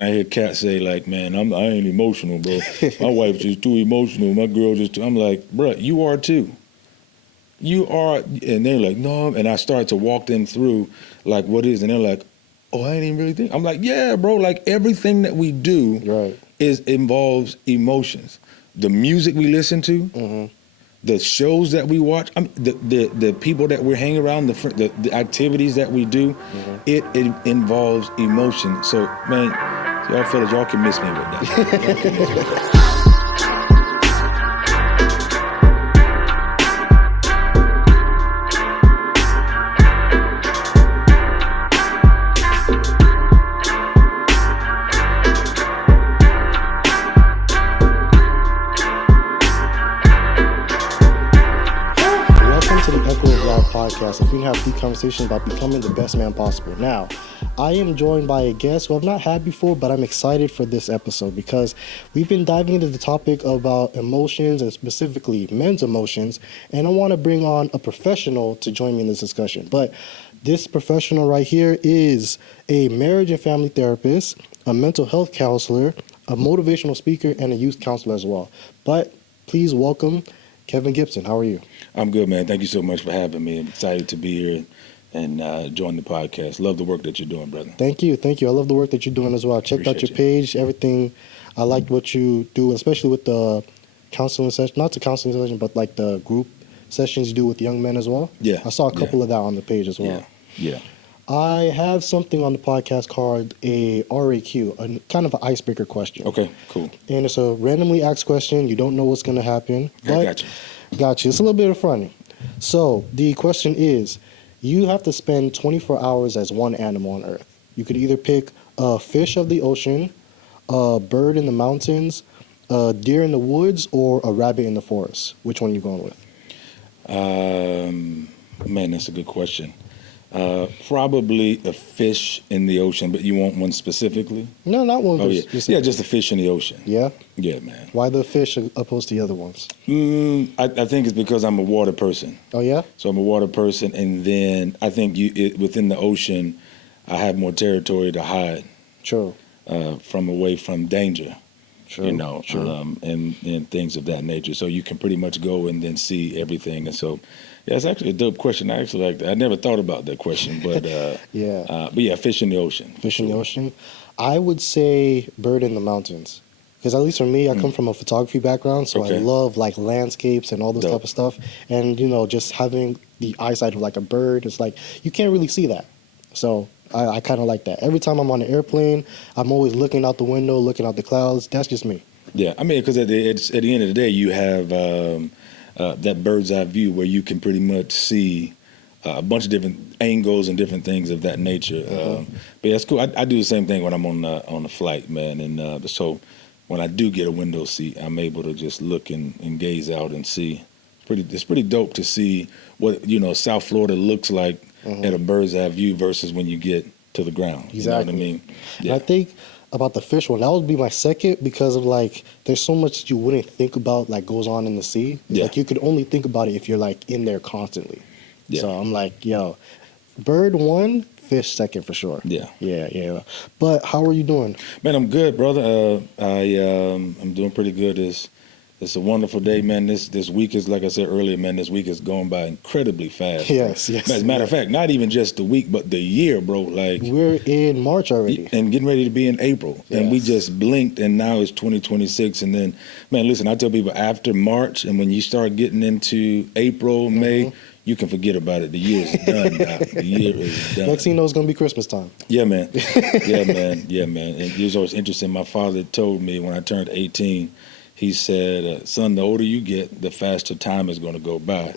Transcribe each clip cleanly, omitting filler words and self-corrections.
I hear cats say like, man, I ain't emotional, bro. My wife's just too emotional. My girl just too. I'm like, bro, you are too. You are. And they're like, no. And I start to walk them through like what is. And they're like, oh, I ain't even really think. I'm like, yeah, bro. Like everything that we do involves emotions. The music we listen to, the shows that we watch, the people that we're hanging around, the activities that we do, it involves emotion. So, man, y'all fellas, y'all can miss me with that. Y'all can miss me with that. Podcast, if we can have deep conversations about becoming the best man possible. Now, I am joined by a guest who I've not had before, but I'm excited for this episode because we've been diving into the topic about emotions and specifically men's emotions, and I want to bring on a professional to join me in this discussion. But this professional right here is a marriage and family therapist, a mental health counselor, a motivational speaker, and a youth counselor as well. But please welcome Kevin Gibson. How are you? I'm good, man. Thank you so much for having me. I'm excited to be here and join the podcast. Love the work that you're doing, brother. Thank you. I love the work that you're doing as well. I checked out your page, everything. I liked what you do, especially with the counseling session, not the counseling session, but like the group sessions you do with young men as well. Yeah. I saw a couple of that on the page as well. Yeah. I have something on the podcast called a RAQ, a kind of an icebreaker question. Okay, cool. And it's a randomly asked question. You don't know what's going to happen. I got you. Got you. It's a little bit funny. So the question is, you have to spend 24 hours as one animal on Earth. You could either pick a fish of the ocean, a bird in the mountains, a deer in the woods, or a rabbit in the forest. Which one are you going with? Man, that's a good question. Probably a fish in the ocean, but you want one specifically? No, not one. Oh, yeah. Yeah, just a fish in the ocean. Yeah? Yeah, man. Why the fish opposed to the other ones? I think it's because I'm a water person. Oh, yeah? So I'm a water person, and then I think within the ocean, I have more territory to hide. True. Away from danger. True. You know, True. And things of that nature. So you can pretty much go and then see everything. And so, yeah, it's actually a dope question. I actually like that. I never thought about that question, but yeah. But yeah, fish in the ocean. Fish in the ocean. I would say bird in the mountains. Because at least for me, I come from a photography background, so I love like landscapes and all this type of stuff. And, you know, just having the eyesight of like a bird, it's like, you can't really see that. So I kind of like that. Every time I'm on an airplane, I'm always looking out the window, looking out the clouds. That's just me. Yeah, I mean, because at the end of the day, you have that bird's eye view where you can pretty much see a bunch of different angles and different things of that nature. But yeah, it's cool. I do the same thing when I'm on a flight, man. And so when I do get a window seat, I'm able to just look and gaze out and see. It's pretty dope to see what, you know, South Florida looks like at a bird's eye view versus when you get to the ground. Exactly. You know what I mean? Yeah. And I think about the fish one, that would be my second because of like, there's so much that you wouldn't think about like goes on in the sea. Yeah. Like you could only think about it if you're like in there constantly. Yeah. So I'm like, yo, bird one, fish second for sure. Yeah. But how are you doing? Man, I'm good, brother. I'm doing pretty good. It's a wonderful day, man. This week is, like I said earlier, man, this week is going by incredibly fast. Yes. As a matter of fact, not even just the week, but the year, bro. Like we're in March already. And getting ready to be in April. Yes. And we just blinked, and now it's 2026. And then, man, listen, I tell people after March, and when you start getting into April, May, you can forget about it. The year is done now. The year is done. Next thing you know, it's going to be Christmas time. Yeah, man. Yeah, man. And it was always interesting. My father told me when I turned 18, he said, son, the older you get, the faster time is going to go by.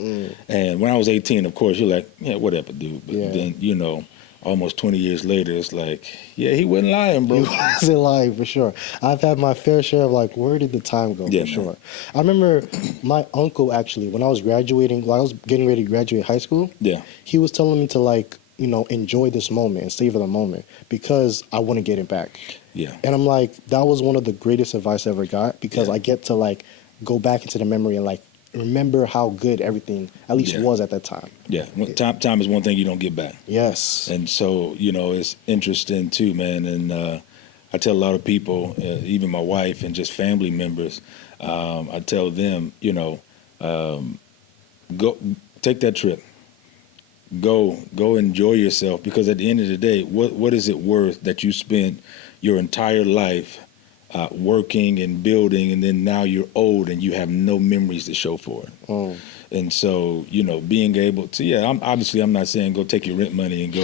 And when I was 18, of course, you're like, yeah, whatever, dude. But then, you know, almost 20 years later, it's like, yeah, he wasn't lying, bro. He wasn't lying, for sure. I've had my fair share of like, where did the time go, for sure. I remember my uncle, actually, when I was graduating, when I was getting ready to graduate high school, he was telling me to like, you know, enjoy this moment and savor the moment because I wouldn't get it back. Yeah. And I'm like, that was one of the greatest advice I ever got because I get to like go back into the memory and like remember how good everything at least was at that time. Yeah. Time is one thing you don't get back. Yes. And so, you know, it's interesting too, man. And I tell a lot of people, even my wife and just family members, I tell them, go take that trip. Go enjoy yourself, because at the end of the day, what is it worth that you spent your entire life working and building, and then now you're old and you have no memories to show for it? Mm. And so, being able to, I'm not saying go take your rent money and go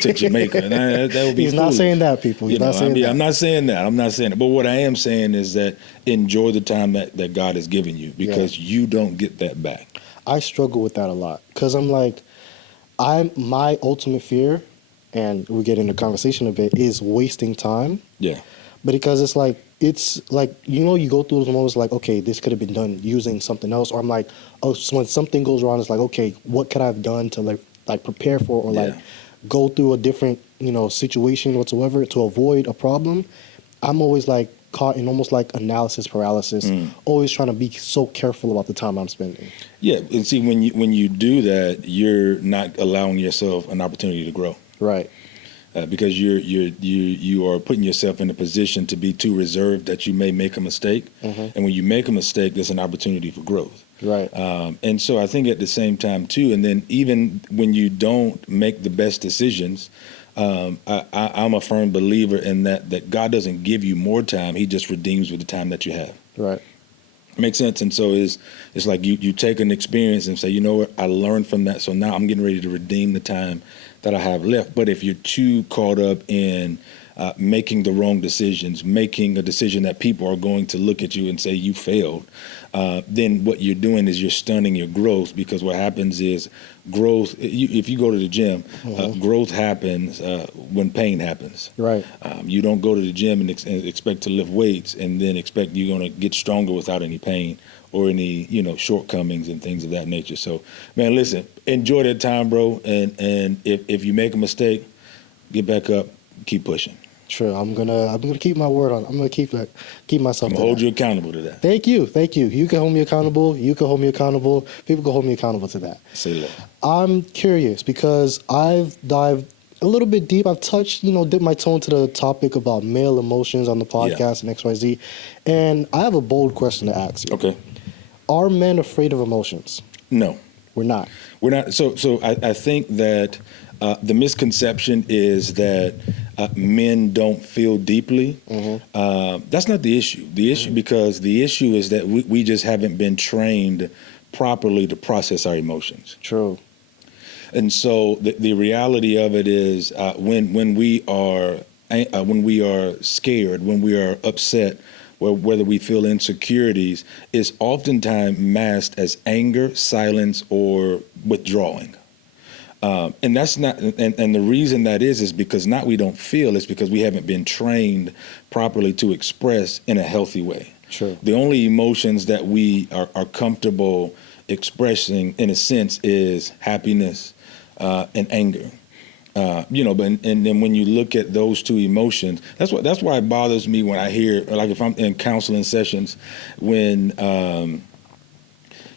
to Jamaica. And that would be He's foolish. not saying that, people. He's not saying that. I'm not saying that. But what I am saying is that enjoy the time that God has given you, because you don't get that back. I struggle with that a lot, because I'm like, my ultimate fear, and we get into conversation a bit, is wasting time. Yeah. But because it's like, you go through those moments like, okay, this could have been done using something else. Or I'm like, oh, so when something goes wrong, it's like, okay, what could I have done to like prepare for, or like go through a different, situation whatsoever to avoid a problem. I'm always like caught in almost like analysis paralysis, always trying to be so careful about the time I'm spending. Yeah. And see, when you do that, you're not allowing yourself an opportunity to grow. Right. Because you are putting yourself in a position to be too reserved that you may make a mistake. And when you make a mistake, there's an opportunity for growth. Right. And so I think at the same time too, and then even when you don't make the best decisions, I'm a firm believer in that God doesn't give you more time. He just redeems with the time that you have. Right. Makes sense. And so it's like you take an experience and say, you know what, I learned from that, so now I'm getting ready to redeem the time that I have left. But if you're too caught up in making the wrong decisions, making a decision that people are going to look at you and say you failed, then what you're doing is you're stunning your growth, because what happens is growth, if you go to the gym, growth happens when pain happens. Right. You don't go to the gym and expect to lift weights and then expect you're going to get stronger without any pain or any, shortcomings and things of that nature. So, man, listen, enjoy that time, bro. And if you make a mistake, get back up, keep pushing. Sure. I'm gonna keep my word on. I'm gonna keep myself. I'm gonna hold you accountable to that. Thank you. You can hold me accountable. You can hold me accountable. People can hold me accountable to that. Say that. I'm curious because I've dived a little bit deep. I've touched, dipped my toe into the topic about male emotions on the podcast and XYZ. And I have a bold question to ask you. Okay. Are men afraid of emotions? No. We're not. We're not. So I think that the misconception is that men don't feel deeply. That's not the issue. The issue, because the issue is that we just haven't been trained properly to process our emotions. True. And so the reality of it is when we are scared, when we are upset, whether we feel insecurities, is oftentimes masked as anger, silence, or withdrawing. And that's not, and the reason that is because not we don't feel, it's because we haven't been trained properly to express in a healthy way. Sure. The only emotions that we are comfortable expressing, in a sense, is happiness and anger. But and then when you look at those two emotions, that's why it bothers me when I hear, like if I'm in counseling sessions, when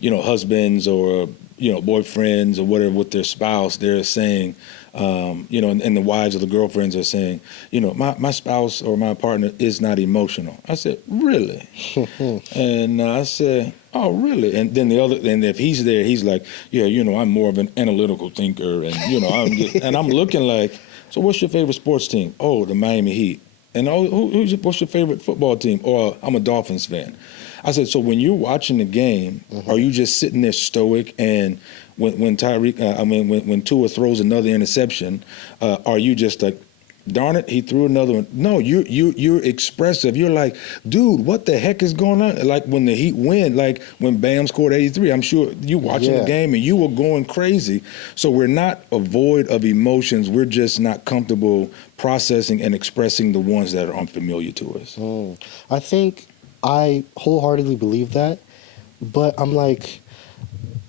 husbands or boyfriends or whatever with their spouse, they're saying, and the wives or the girlfriends are saying, my spouse or my partner is not emotional. I said, really? And I said, oh, really? And then and if he's there, he's like, yeah, I'm more of an analytical thinker, and I'm looking like, so what's your favorite sports team? Oh, the Miami Heat. And what's your favorite football team? Oh, I'm a Dolphins fan. I said, so when you're watching the game, are you just sitting there stoic, and when Tua throws another interception, are you just like, darn it, he threw another one? No, you're expressive. You're like, dude, what the heck is going on? Like when the Heat win, like when Bam scored 83, I'm sure you watching the game and you were going crazy. So we're not void of emotions. We're just not comfortable processing and expressing the ones that are unfamiliar to us. I think I wholeheartedly believe that, but I'm like,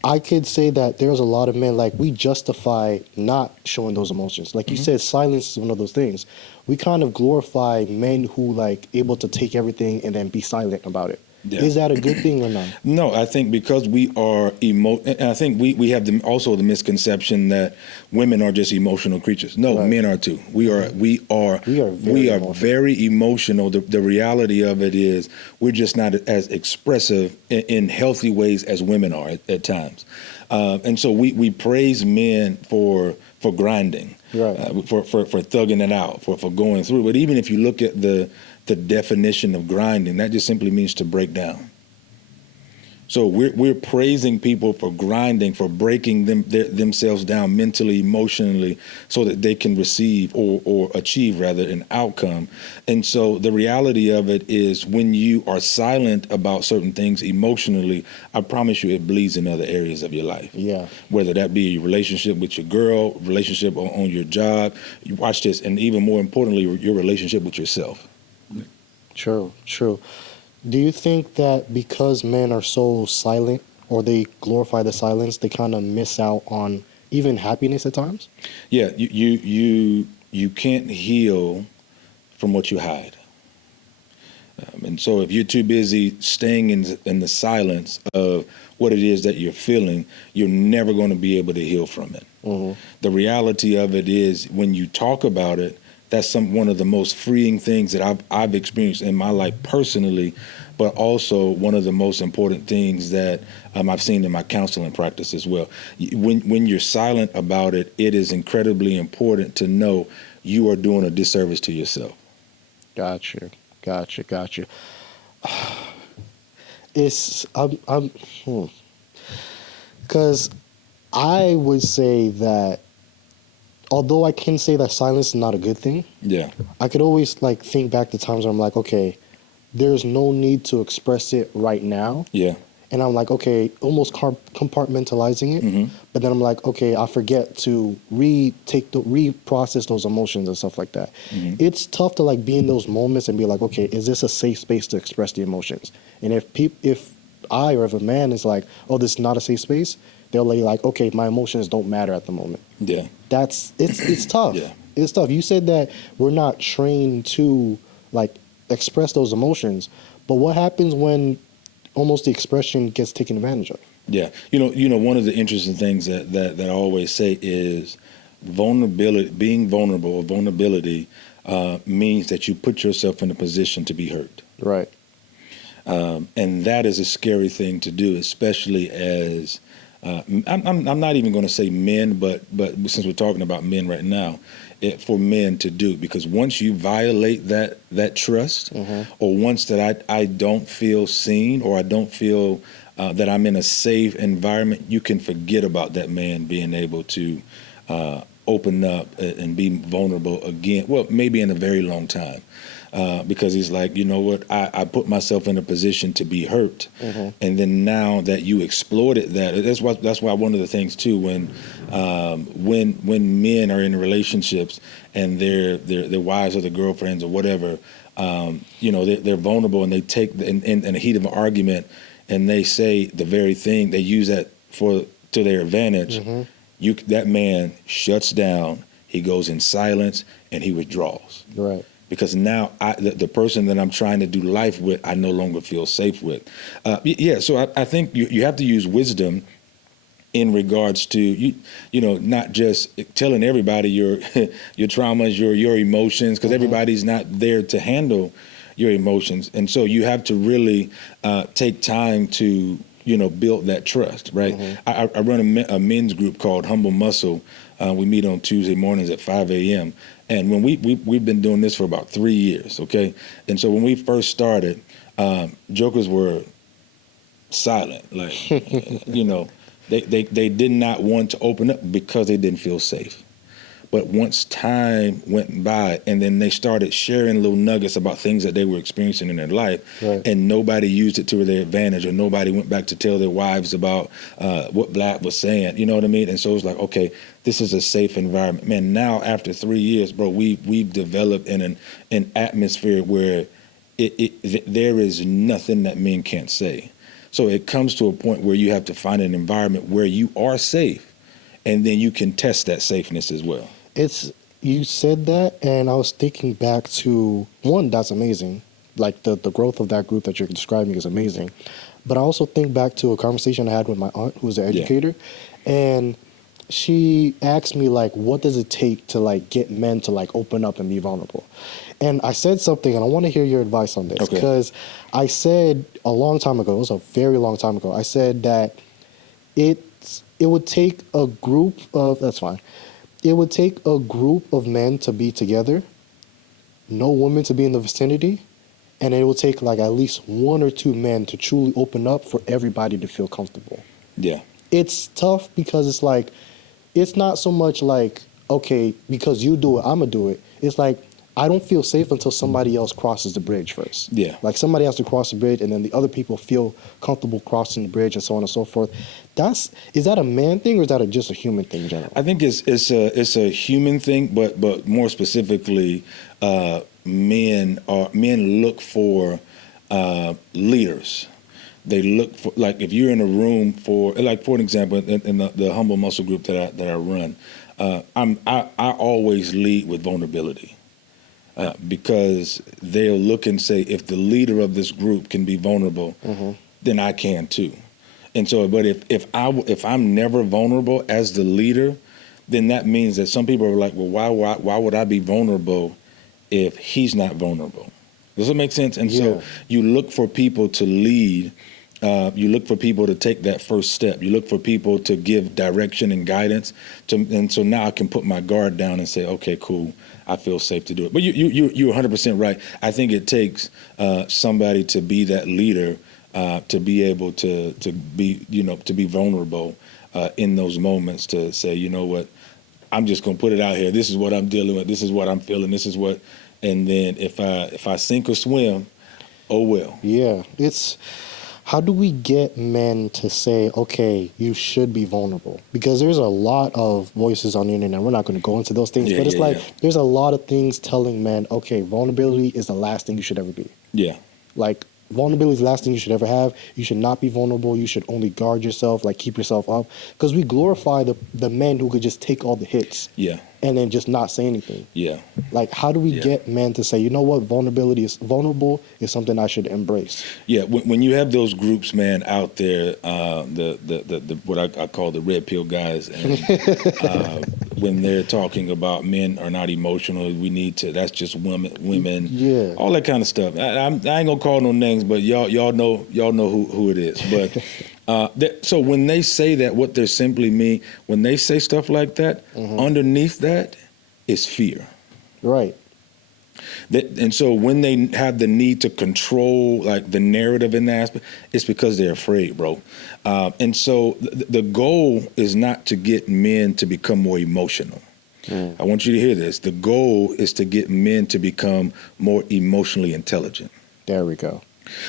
I could say that there's a lot of men, like, we justify not showing those emotions. Like you said, silence is one of those things. We kind of glorify men who, like, able to take everything and then be silent about it. Yeah. Is that a good thing or not? No, I think because we are and I think we have also the misconception that women are just emotional creatures. No, Right. men are too. We are very emotional. very emotional. The reality of it is we're just not as expressive in healthy ways as women are at times. And so we praise men for grinding, Right. for thugging it out, for going through. But even if you look at the definition of grinding, that just simply means to break down. So we're praising people for grinding, for breaking themselves down mentally, emotionally, so that they can receive or achieve rather an outcome. And so the reality of it is when you are silent about certain things emotionally, I promise you it bleeds in other areas of your life. Yeah. Whether that be your relationship with your girl, relationship on your job, you watch this, and even more importantly, your relationship with yourself. True. Do you think that because men are so silent or they glorify the silence, they kind of miss out on even happiness at times? Yeah, you can't heal from what you hide. And so if you're too busy staying in the silence of what it is that you're feeling, you're never going to be able to heal from it. Mm-hmm. The reality of it is when you talk about it, that's one of the most freeing things that I've experienced in my life personally, but also one of the most important things that I've seen in my counseling practice as well. When you're silent about it, it is incredibly important to know you are doing a disservice to yourself. Gotcha. It's because I would say that although I can say that silence is not a good thing, Yeah. I could always like think back to times where I'm like, okay, there's no need to express it right now. Yeah. And I'm like, okay, almost compartmentalizing it. Mm-hmm. But then I'm like, okay, I forget to reprocess those emotions and stuff like that. Mm-hmm. It's tough to like be in those moments and be like, okay, is this a safe space to express the emotions? And if I or if a man is like, oh, this is not a safe space, they'll be like, okay, my emotions don't matter at the moment. Yeah. It's tough. Yeah. It's tough. You said that we're not trained to like express those emotions, but what happens when almost the expression gets taken advantage of? Yeah. You know, one of the interesting things that I always say is vulnerability, being vulnerable or vulnerability means that you put yourself in a position to be hurt. Right. And that is a scary thing to do, especially as I'm not even going to say men, but since we're talking about men right now, for men to do, because once you violate that trust, Mm-hmm. or once that I don't feel seen or I don't feel that I'm in a safe environment, you can forget about that man being able to open up and be vulnerable again. Well, maybe in a very long time. Because he's like, you know what, I put myself in a position to be hurt. Mm-hmm. And then now that you exploited that, that's why one of the things too, when men are in relationships and their wives or their girlfriends or whatever, they're vulnerable and they take in the heat of an argument and they say the very thing, they use that to their advantage. Mm-hmm. That man shuts down, he goes in silence, and he withdraws. Right. Because now the person that I'm trying to do life with, I no longer feel safe with. So I think you have to use wisdom in regards to not just telling everybody your your traumas, your emotions, because Mm-hmm. everybody's not there to handle your emotions, and so you have to really take time to build that trust. Right. Mm-hmm. I run a men's group called Humble Muscle. We meet on Tuesday mornings at 5 a.m. And when we've been doing this for about 3 years, okay? And so when we first started, jokers were silent. Like, they did not want to open up because they didn't feel safe. But once time went by and then they started sharing little nuggets about things that they were experiencing in their life, right, and nobody used it to their advantage or nobody went back to tell their wives about what Black was saying, you know what I mean? And so it's like, okay, this is a safe environment. Man, now after 3 years, bro, we've developed in an atmosphere where there is nothing that men can't say. So it comes to a point where you have to find an environment where you are safe, and then you can test that safeness as well. You said that, and I was thinking back to one. That's amazing. like the growth of that group that you're describing is amazing. But I also think back to a conversation I had with my aunt, who's an educator, and she asked me like, what does it take to like get men to like open up and be vulnerable? And I said something, and I want to hear your advice on this, Okay. because I said a long time ago, it was a very long time ago, I said that it would take a group of, that's fine, it would take a group of men to be together, no women to be in the vicinity, and it will take like at least one or two men to truly open up for everybody to feel comfortable. Yeah. It's tough because it's like, it's not so much like, okay, because you do it, I'm going to do it. It's like, I don't feel safe until somebody else crosses the bridge first. Yeah. Like somebody has to cross the bridge, and then the other people feel comfortable crossing the bridge, and so on and so forth. Is that a man thing, or is that just a human thing in general? I think it's a human thing, but more specifically, men look for leaders. They look for, like, if you're in a room for, like, for an example, in the Humble Muscle group that I run, I always lead with vulnerability. Because they'll look and say, if the leader of this group can be vulnerable, then I can too. And so, but if I'm never vulnerable as the leader, then that means that some people are like, well, why would I be vulnerable if he's not vulnerable? Does that make sense? And so you look for people to lead. You look for people to take that first step. You look for people to give direction and guidance. And so now I can put my guard down and say, okay, cool, I feel safe to do it. But you're 100% right. I think it takes somebody to be that leader, to be able to be vulnerable in those moments, to say, you know what, I'm just gonna put it out here. This is what I'm dealing with. This is what I'm feeling. This is what, and then if I sink or swim, oh well. Yeah, it's. How do we get men to say, okay, you should be vulnerable? Because there's a lot of voices on the internet. We're not going to go into those things, but it's there's a lot of things telling men, okay, vulnerability is the last thing you should ever be. Yeah. Like, vulnerability is the last thing you should ever have. You should not be vulnerable. You should only guard yourself, like keep yourself up. Because we glorify the men who could just take all the hits. Yeah. And then just not say anything. Yeah. Like, how do we get men to say, you know what, vulnerable is something I should embrace? Yeah, when you have those groups, man, out there, the what I call the red pill guys, and when they're talking about men are not emotional, we need to. That's just women, yeah, all that kind of stuff. I ain't gonna call no names, but y'all know who it is. But so when they say that, what they're simply mean, when they say stuff like that, underneath that is fear. Right. And so when they have the need to control, like, the narrative in that aspect, it's because they're afraid, bro. And so the goal is not to get men to become more emotional. I want you to hear this. The goal is to get men to become more emotionally intelligent. There we go.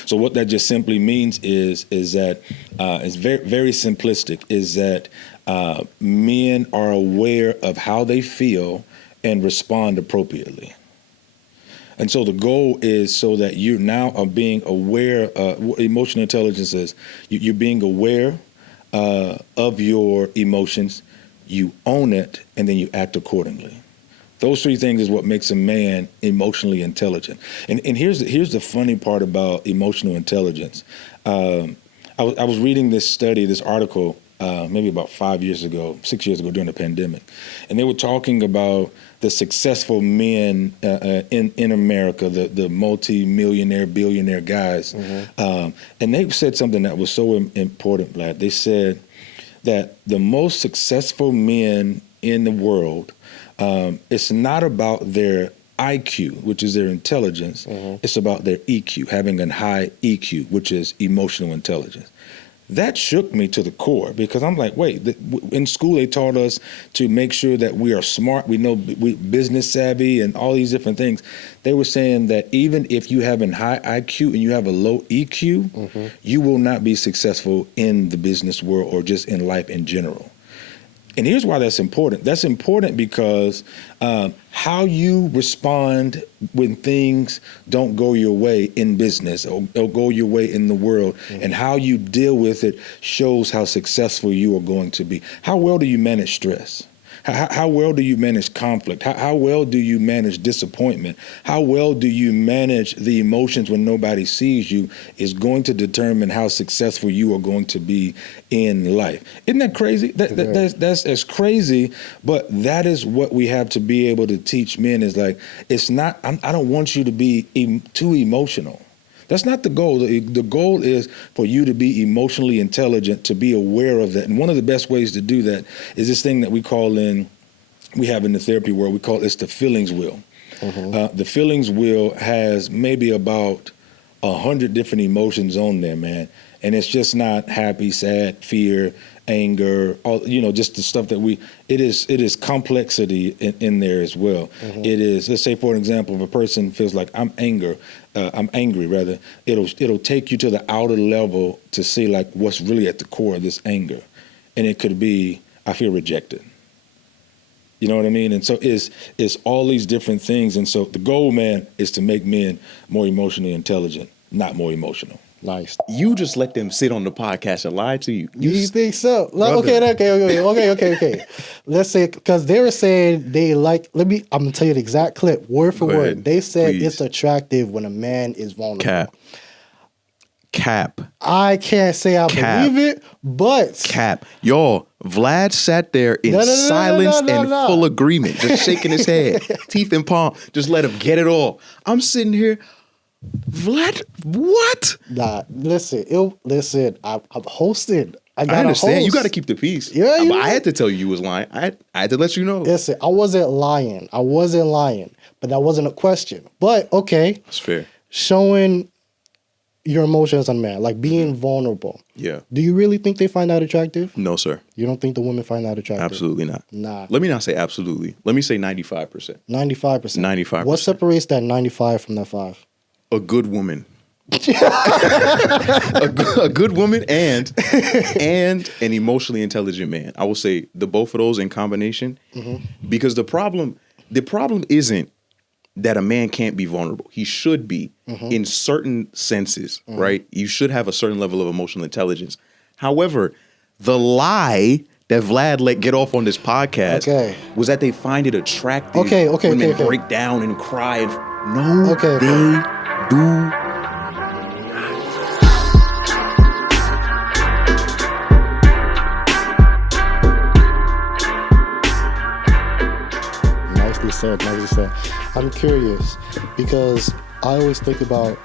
So what that just simply means is that it's very, very simplistic, is that men are aware of how they feel and respond appropriately. And so the goal is so that you now are being aware. What emotional intelligence is, you're being aware of your emotions, you own it, and then you act accordingly. Those three things is what makes a man emotionally intelligent. And here's the funny part about emotional intelligence. I was reading this study, this article, maybe about 6 years ago during the pandemic, and they were talking about the successful men in America, the multi-millionaire, billionaire guys, and they said something that was so important, Vlad. They said that the most successful men in the world, it's not about their IQ, which is their intelligence. It's about their EQ, having a high EQ, which is emotional intelligence. That shook me to the core, because I'm like, wait, in school they taught us to make sure that we are smart, we business savvy and all these different things. They were saying that even if you have a high IQ and you have a low EQ, you will not be successful in the business world or just in life in general. And here's why that's important. That's important because how you respond when things don't go your way in business or go your way in the world, and how you deal with it shows how successful you are going to be. How well do you manage stress? How well do you manage conflict? How well do you manage disappointment? How well do you manage the emotions when nobody sees you is going to determine how successful you are going to be in life. Isn't that crazy? That's as crazy, but that is what we have to be able to teach men is like, it's not, I don't want you to be too emotional. That's not the goal. The goal is for you to be emotionally intelligent, to be aware of that. And one of the best ways to do that is this thing that we have in the therapy world, we call it the feelings wheel. The feelings wheel has maybe about 100 different emotions on there, man. And it's just not happy, sad, fear, anger, all, just the stuff that it is complexity in there as well. It is, let's say, for example, if a person feels like I'm angry, it'll take you to the outer level to see like what's really at the core of this anger. And it could be, I feel rejected. You know what I mean? And so it's all these different things. And so the goal, man, is to make men more emotionally intelligent, not more emotional. Nice. You just let them sit on the podcast and lie to you. You think so? Okay. Let's say, because they were saying they like, I'm going to tell you the exact clip, word for word. They said it's attractive when a man is vulnerable. Cap. I can't say I believe it, but. Cap. Y'all, Vlad sat there in silence and full agreement, just shaking his head, teeth and palm, just let him get it all. I'm sitting here. Vlad, what? Nah, listen, I'm hosting. I understand. host. You got to keep the peace. Yeah, I had to tell you was lying. I had to let you know. Listen, I wasn't lying, but that wasn't a question. But okay, That's fair. Showing your emotions on man, like being vulnerable. Yeah. Do you really think they find that attractive? No, sir. You don't think the women find that attractive? Absolutely not. Nah. Let me not say absolutely. Let me say 95%. 95%. 95%. What separates that 95 from that 5? A good woman. a good woman and an emotionally intelligent man. I will say the both of those in combination, because the problem isn't that a man can't be vulnerable. He should be in certain senses, right? You should have a certain level of emotional intelligence. However, the lie that Vlad let get off on this podcast was that they find it attractive when men break down and cry. And they do. Nicely said. I'm curious because I always think about,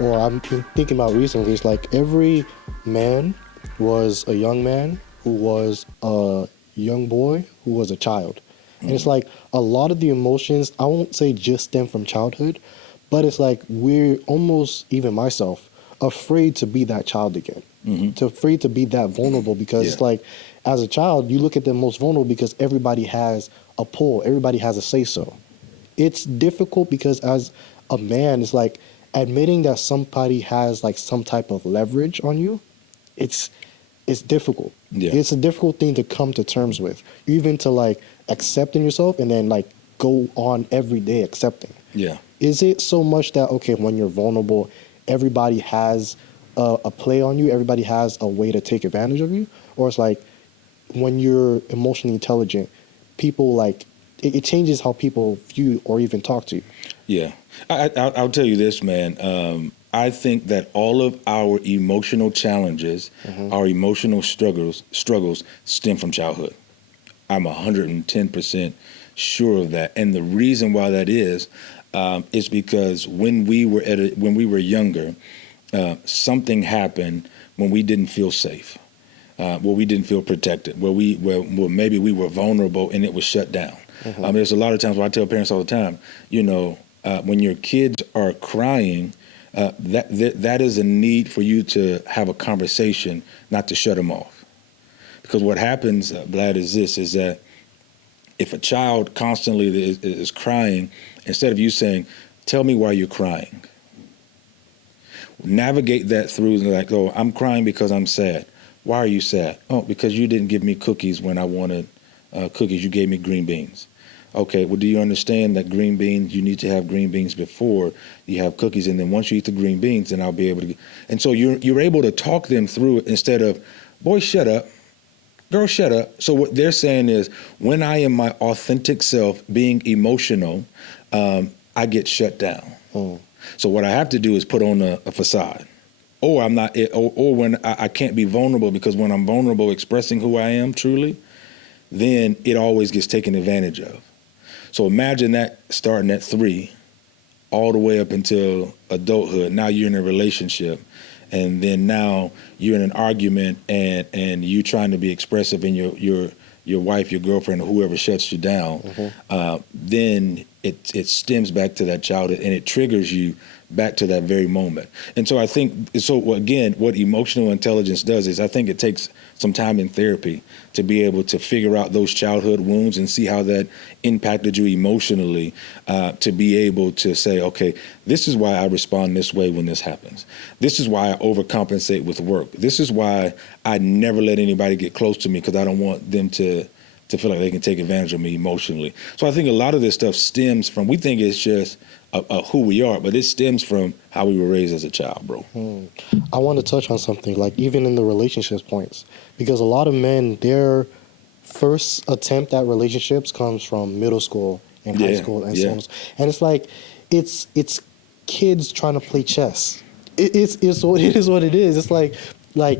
or I've been thinking about recently, it's like every man was a young man who was a young boy who was a child. And it's like a lot of the emotions, I won't say just stem from childhood, but it's like we're almost, even myself, afraid to be that child again. Afraid to be that vulnerable because it's like, as a child, you look at them most vulnerable because everybody has a pull, everybody has a say-so. It's difficult because as a man, it's like admitting that somebody has like some type of leverage on you, it's difficult. It's a difficult thing to come to terms with, even to like accepting yourself and then like go on every day accepting. Is it so much that, okay, when you're vulnerable, everybody has a play on you, everybody has a way to take advantage of you? Or it's like when you're emotionally intelligent, people like, it changes how people view or even talk to you? Yeah. I'll tell you this, man. I think that all of our emotional challenges, our emotional struggles stem from childhood. I'm 110% sure of that. And the reason why that is because when we were younger, something happened when we didn't feel safe, where we didn't feel protected, where maybe we were vulnerable and it was shut down. There's a lot of times where I tell parents all the time, when your kids are crying, that is a need for you to have a conversation, not to shut them off. Because what happens, Vlad, is that if a child constantly is crying, instead of you saying, tell me why you're crying, navigate that through like, oh, I'm crying because I'm sad. Why are you sad? Oh, because you didn't give me cookies when I wanted cookies. You gave me green beans. Okay, well, do you understand that green beans, you need to have green beans before you have cookies, and then once you eat the green beans, then I'll be able to. And so you're able to talk them through it instead of, boy, shut up. Girl, shut up. So what they're saying is, when I am my authentic self, being emotional, I get shut down. So what I have to do is put on a facade. Or I'm not, or when I can't be vulnerable, because when I'm vulnerable, expressing who I am truly, then it always gets taken advantage of. So imagine that starting at 3, all the way up until adulthood. Now you're in a relationship, and then now you're in an argument, and you trying to be expressive, and your wife, your girlfriend, or whoever shuts you down. Then it stems back to that childhood, and it triggers you back to that very moment. And so I think, so again, what emotional intelligence does is, I think it takes some time in therapy to be able to figure out those childhood wounds and see how that impacted you emotionally, to be able to say, okay, this is why I respond this way when this happens. This is why I overcompensate with work. This is why I never let anybody get close to me, because I don't want them to feel like they can take advantage of me emotionally. So I think a lot of this stuff stems from, we think it's just who we are, but it stems from how we were raised as a child, bro. I want to touch on something, like even in the relationships points, because a lot of men, their first attempt at relationships comes from middle school and high school and so on. And it's like, it's kids trying to play chess. It is what it is. It's like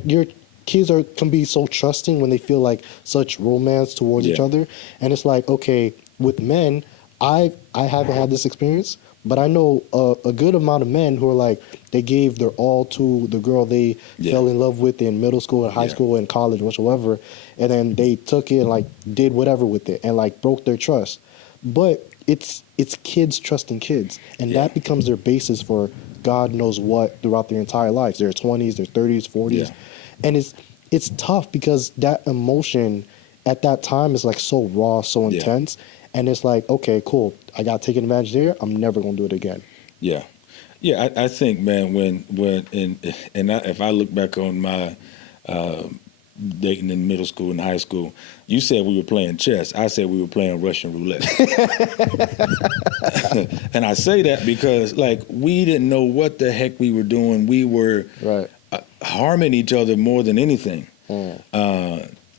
your kids can be so trusting when they feel like such romance towards each other. And it's like, okay, with men, I haven't had this experience, but I know a good amount of men who are like, they gave their all to the girl they fell in love with in middle school and high school and college, whatsoever, and then they took it and like did whatever with it and like broke their trust. But it's kids trusting kids, and that becomes their basis for God knows what throughout their entire lives, their 20s, their 30s, 40s. And it's tough, because that emotion at that time is like so raw, so intense. And it's like, okay, cool, I got taken advantage there. I'm never going to do it again. Yeah, I think, man, if I look back on my dating in middle school and high school, you said we were playing chess. I said we were playing Russian roulette. And I say that because, like, we didn't know what the heck we were doing. We were harming each other more than anything.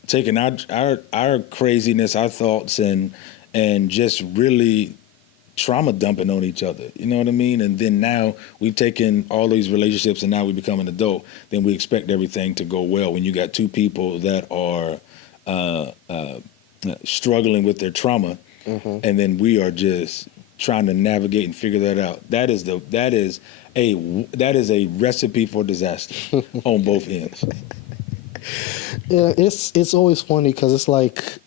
Taking our craziness, our thoughts, and just really trauma dumping on each other. You know what I mean? And then now we've taken all these relationships, and now we become an adult. Then we expect everything to go well when you got two people that are struggling with their trauma, and then we are just trying to navigate and figure that out. That is a recipe for disaster on both ends. Yeah, it's always funny, because it's like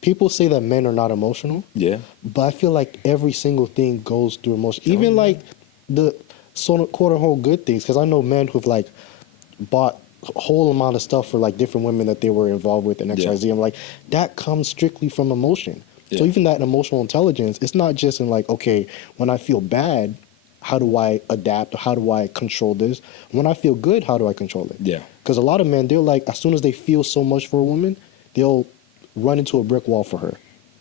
people say that men are not emotional. Yeah. But I feel like every single thing goes through emotion. Even like the quote unquote good things. Because I know men who've like bought a whole amount of stuff for like different women that they were involved with in XYZ. I'm like, that comes strictly from emotion. So even that emotional intelligence, it's not just in like, okay, when I feel bad, how do I adapt? How do I control this? When I feel good, how do I control it? Yeah. Because a lot of men, they're like, as soon as they feel so much for a woman, they'll run into a brick wall for her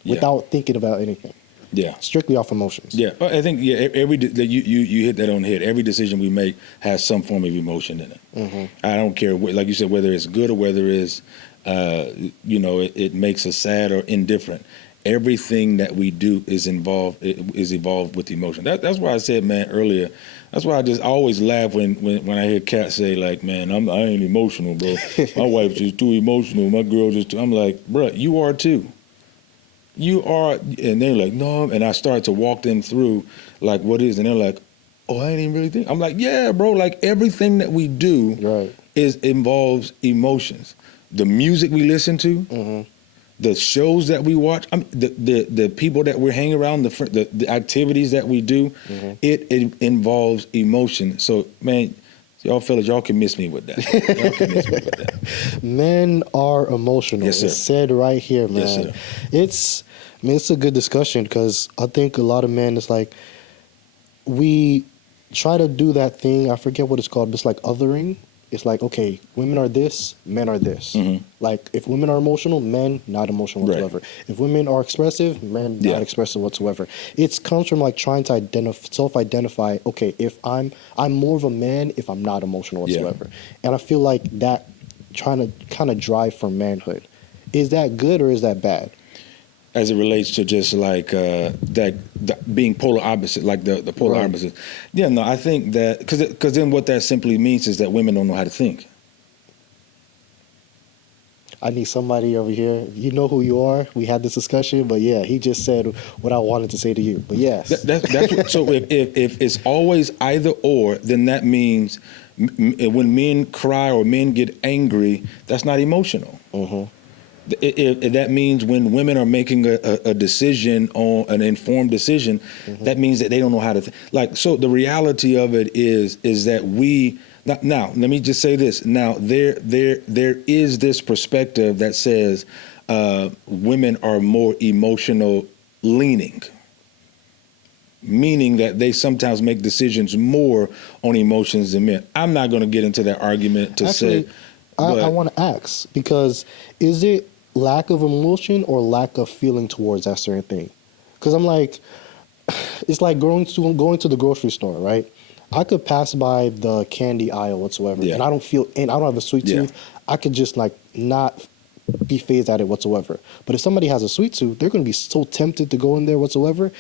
without thinking about anything. Yeah. Strictly off emotions. Yeah. I think you hit that on the head. Every decision we make has some form of emotion in it. I don't care, like you said, whether it's good or whether it's, it makes us sad or indifferent. Everything that we do is evolved with emotion. That's why I said, man, earlier. That's why I always laugh when I hear cats say, like, man, I ain't emotional, bro. My wife's just too emotional. My girl's just too. I'm like, bro, you are too. You are, and they're like, no. And I start to walk them through, like, what is, and they're like, oh, I ain't even really think. I'm like, yeah, bro. Like, everything that we do involves emotions. The music we listen to. The shows that we watch, the people that we're hanging around, the activities that we do, it involves emotion. So, man, y'all fellas, y'all can miss me with that. Y'all can miss me with that. Men are emotional. Yes, sir. It's said right here, man. Yes, sir. It's a good discussion, because I think a lot of men, it's like we try to do that thing. I forget what it's called, but it's like othering. It's like, okay, women are this, men are this. Like, if women are emotional, men not emotional whatsoever. If women are expressive, men not expressive whatsoever. It comes from like trying to self-identify. Okay, if I'm more of a man if I'm not emotional whatsoever. And I feel like that trying to kind of drive for manhood. Is that good or is that bad? As it relates to just like that being polar opposite, like the polar Right. opposite. Yeah, no, I think that because then what that simply means is that women don't know how to think. I need somebody over here. You know who you are. We had this discussion, but yeah, he just said what I wanted to say to you. But yes, That's what, so if it's always either or, then that means when men cry or men get angry, that's not emotional. That means when women are making a decision on an informed decision, that means that they don't know how to like. So the reality of it is that we now let me just say this. Now there is this perspective that says women are more emotional leaning, meaning that they sometimes make decisions more on emotions than men. I'm not going to get into that argument to actually, say. I want to ask, because is it lack of emotion or lack of feeling towards that certain thing? Because I'm like, it's like going to the grocery store, right? I could pass by the candy aisle whatsoever, Yeah. and I don't feel, and I don't have a sweet Yeah. tooth. I could just like not be phased at it whatsoever. But if somebody has a sweet tooth, they're going to be so tempted to go in there whatsoever.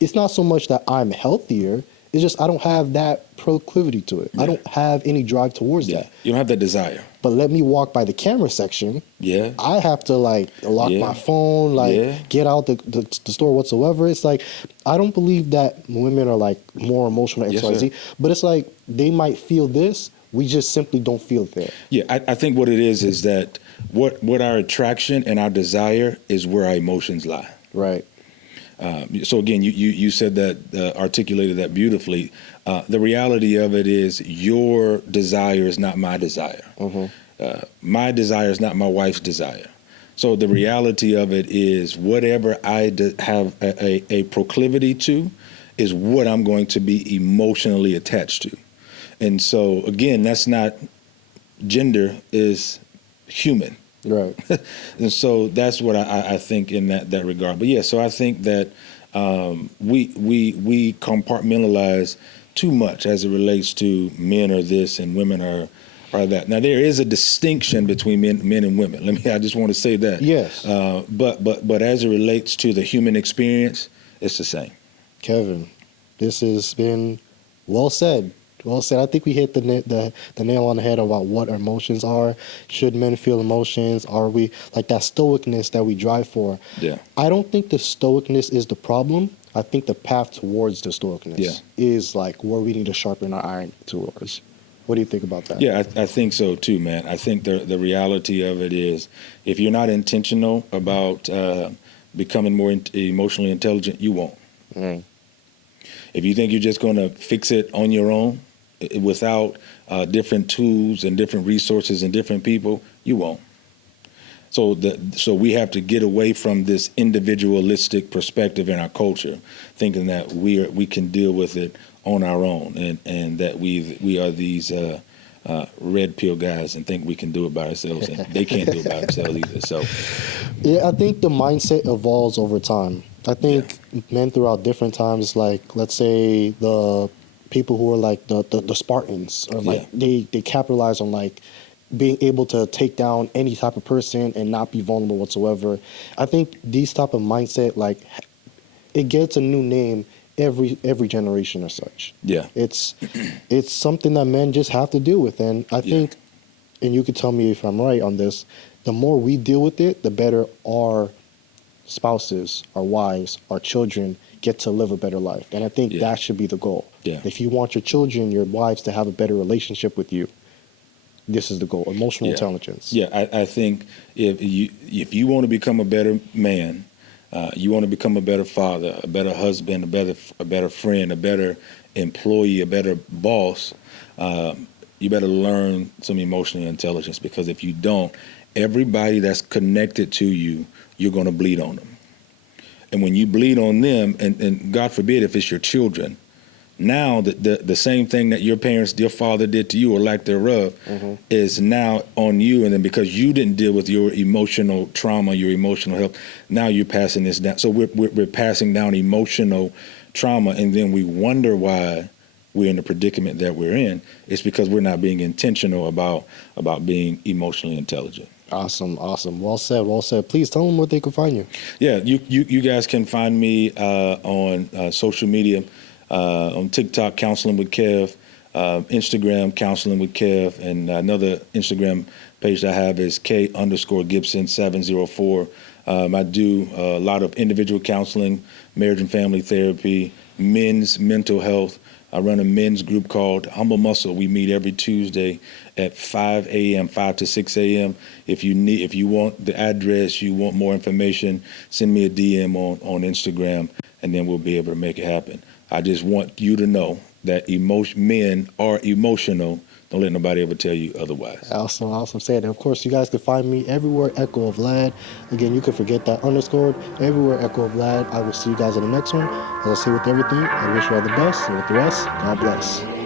It's not so much that I'm healthier. It's just I don't have that proclivity to it. Yeah. I don't have any drive towards Yeah, that. you don't have that desire. But let me walk by the camera section. Yeah. I have to like lock Yeah. my phone, like Yeah. get out the store whatsoever. It's like I don't believe that women are like more emotional Yes, XYZ, sir. but it's like they might feel this. We just simply don't feel it there. Yeah, I think what it is that what our attraction and our desire is where our emotions lie. Right. So again, you said that, articulated that beautifully. The reality of it is your desire is not my desire. My desire is not my wife's desire. So the reality of it is whatever I have a proclivity to is what I'm going to be emotionally attached to. And so again, that's not gender, is human. Right. And so that's what I think in that regard. But yeah, so I think that we compartmentalize too much as it relates to men are this and women are that. Now there is a distinction between men and women. I just want to say that. Yes. But as it relates to the human experience, it's the same. Kevin, this has been well said. Well said. I think we hit the nail on the head about what our emotions are. Should men feel emotions? Are we like that stoicness that we drive for? Yeah. I don't think the stoicness is the problem. I think the path towards the stoicness is like where we need to sharpen our iron towards. What do you think about that? Yeah, I think so too, man. I think the reality of it is if you're not intentional about becoming more emotionally intelligent, you won't. If you think you're just going to fix it on your own without different tools and different resources and different people, you won't. So we have to get away from this individualistic perspective in our culture, thinking that we can deal with it on our own, and that we are these red pill guys and think we can do it by ourselves, and they can't do it by themselves either. So yeah, I think the mindset evolves over time. I think men throughout different times, like let's say the people who are like the Spartans, or like they capitalize on like being able to take down any type of person and not be vulnerable whatsoever. I think these type of mindset, like it gets a new name every generation or such. Yeah. It's something that men just have to deal with. And I think, and you could tell me if I'm right on this, the more we deal with it, the better our spouses, our wives, our children get to live a better life. And I think that should be the goal. Yeah. If you want your children, your wives to have a better relationship with you, this is the goal, emotional intelligence. Yeah, I think if you want to become a better man, you want to become a better father, a better husband, a better friend, a better employee, a better boss, you better learn some emotional intelligence, because if you don't, everybody that's connected to you, you're going to bleed on them. And when you bleed on them, and God forbid if it's your children, now the same thing that your father did to you or lack thereof is now on you. And then because you didn't deal with your emotional trauma, your emotional health, now you're passing this down. So we're passing down emotional trauma, and then we wonder why we're in the predicament that we're in. It's because we're not being intentional about being emotionally intelligent. Awesome. Well said. Please tell them where they can find you. Yeah, you guys can find me on social media, on TikTok, Counseling with Kev, Instagram, Counseling with Kev, and another Instagram page that I have is K_Gibson 704. I do a lot of individual counseling, marriage and family therapy, men's mental health. I run a men's group called Humble Muscle. We meet every Tuesday at 5 a.m., 5 to 6 a.m. If you want the address, you want more information, send me a DM on Instagram, and then we'll be able to make it happen. I just want you to know that men are emotional. Don't let nobody ever tell you otherwise. Awesome. Said. And of course, you guys can find me everywhere, Echo of Lad. Again, you can forget that underscore. Everywhere, Echo of Lad. I will see you guys in the next one. As I say with everything, I wish you all the best. And with the rest, God bless.